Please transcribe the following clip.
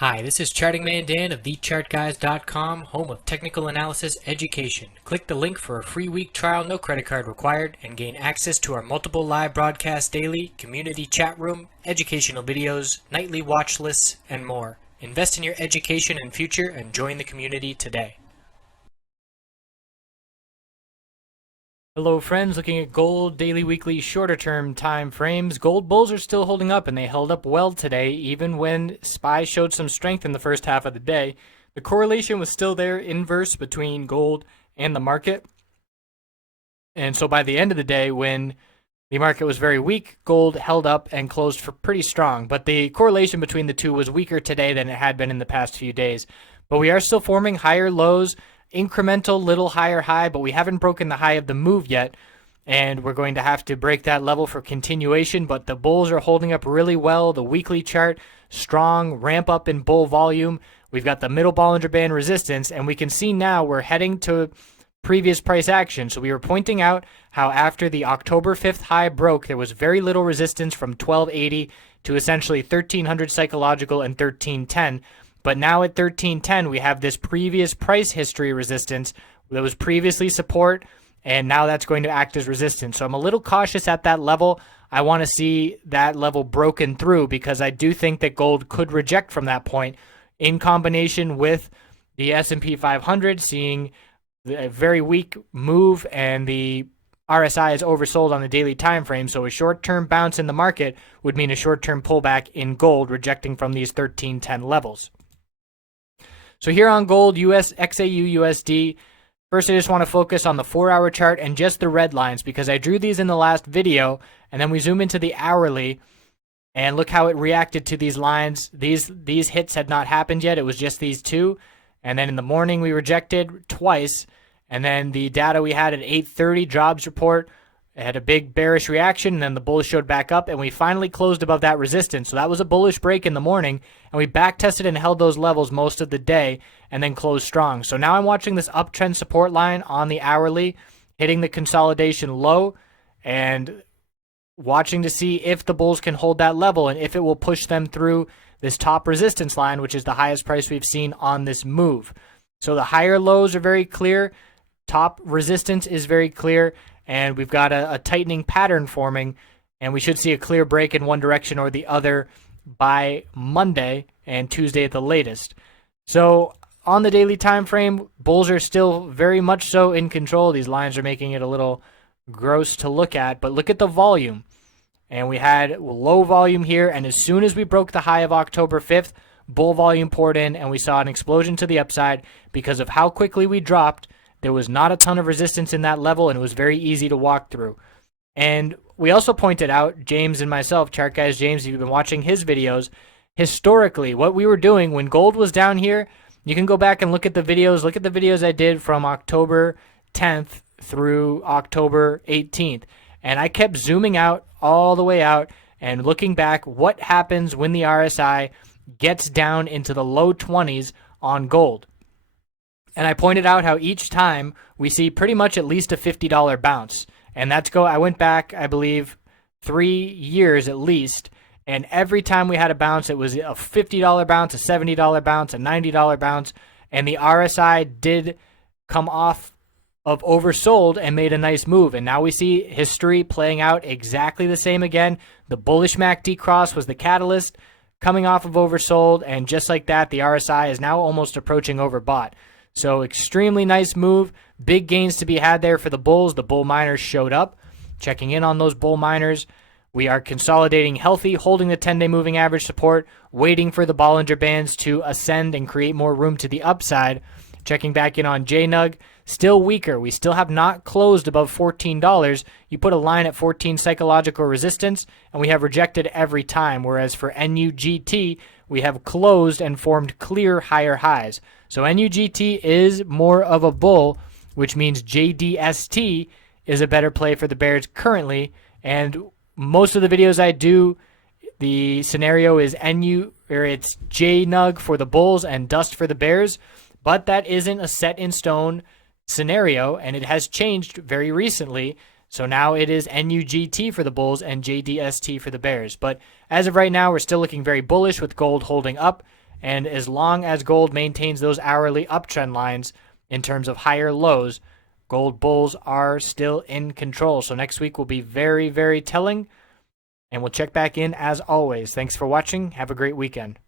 Hi, this is Charting Man Dan of TheChartGuys.com, home of technical analysis education. Click the link for a free week trial, no credit card required, and gain access to our multiple live broadcasts daily, community chat room, educational videos, nightly watch lists, and more. Invest in your education and future and join the community today. Hello friends, looking at gold, daily, weekly, shorter term time frames. Gold bulls are still holding up and they held up well today even when SPY showed some strength in the first half of the day. The correlation was still there, inverse between gold and the market. And so by the end of the day, when the market was very weak, gold held up and closed for pretty strong. But the correlation between the two was weaker today than it had been in the past few days. But we are still forming higher lows, incremental little higher high, but we haven't broken the high of the move yet, and we're going to have to break that level for continuation. But the bulls are holding up really well. The weekly chart, strong ramp up in bull volume. We've got the middle Bollinger Band resistance, and we can see now we're heading to previous price action. So we were pointing out how after the October 5th high broke, there was very little resistance from 1280 to essentially 1300 psychological and 1310. But now at 1310, we have this previous price history resistance that was previously support, and now that's going to act as resistance. So I'm a little cautious at that level. I want to see that level broken through because I do think that gold could reject from that point in combination with the S&P 500 seeing a very weak move and the RSI is oversold on the daily time frame. So a short-term bounce in the market would mean a short-term pullback in gold rejecting from these 1310 levels. So here on gold, US XAU USD, first I just want to focus on the 4-hour chart and just the red lines because I drew these in the last video, and then we zoom into the hourly and look how it reacted to these lines. These hits had not happened yet. It was just these two. And then in the morning we rejected twice, and then the data we had at 8:30 jobs report had a big bearish reaction, and then the bulls showed back up, and we finally closed above that resistance. So that was a bullish break in the morning, and we back tested and held those levels most of the day, and then closed strong. So now I'm watching this uptrend support line on the hourly, hitting the consolidation low, and watching to see if the bulls can hold that level, and if it will push them through this top resistance line, which is the highest price we've seen on this move. So the higher lows are very clear, top resistance is very clear, and we've got a tightening pattern forming, and we should see a clear break in one direction or the other by Monday and Tuesday at the latest. So on the daily time frame, bulls are still very much so in control. These lines are making it a little gross to look at, but look at the volume. And we had low volume here, and as soon as we broke the high of October 5th, bull volume poured in, and we saw an explosion to the upside because of how quickly we dropped. There was not a ton of resistance in that level, and it was very easy to walk through. And we also pointed out, James and myself, Chart Guys James, if you've been watching his videos, historically, what we were doing when gold was down here, you can go back and look at the videos I did from October 10th through October 18th. And I kept zooming out all the way out and looking back what happens when the RSI gets down into the low 20s on gold. And I pointed out how each time we see pretty much at least a $50 bounce. And I went back, I believe, 3 years at least. And every time we had a bounce, it was a $50 bounce, a $70 bounce, a $90 bounce. And the RSI did come off of oversold and made a nice move. And now we see history playing out exactly the same again. The bullish MACD cross was the catalyst coming off of oversold. And just like that, the RSI is now almost approaching overbought. So extremely nice move. Big gains to be had there for the bulls. The bull miners showed up. Checking in on those bull miners. We are consolidating healthy, holding the 10-day moving average support, waiting for the Bollinger Bands to ascend and create more room to the upside. Checking back in on JNUG. Still weaker. We still have not closed above $14. You put a line at 14 psychological resistance, and we have rejected every time. Whereas for NUGT, we have closed and formed clear higher highs. So NUGT is more of a bull, which means JDST is a better play for the bears currently. And most of the videos I do, the scenario is it's JNUG for the bulls and dust for the bears. But that isn't a set in stone scenario, and it has changed very recently. So now it is NUGT for the bulls and JDST for the bears. But as of right now, we're still looking very bullish with gold holding up And as long as gold maintains those hourly uptrend lines in terms of higher lows, gold bulls are still in control. So next week will be very, very telling. And we'll check back in as always. Thanks for watching. Have a great weekend.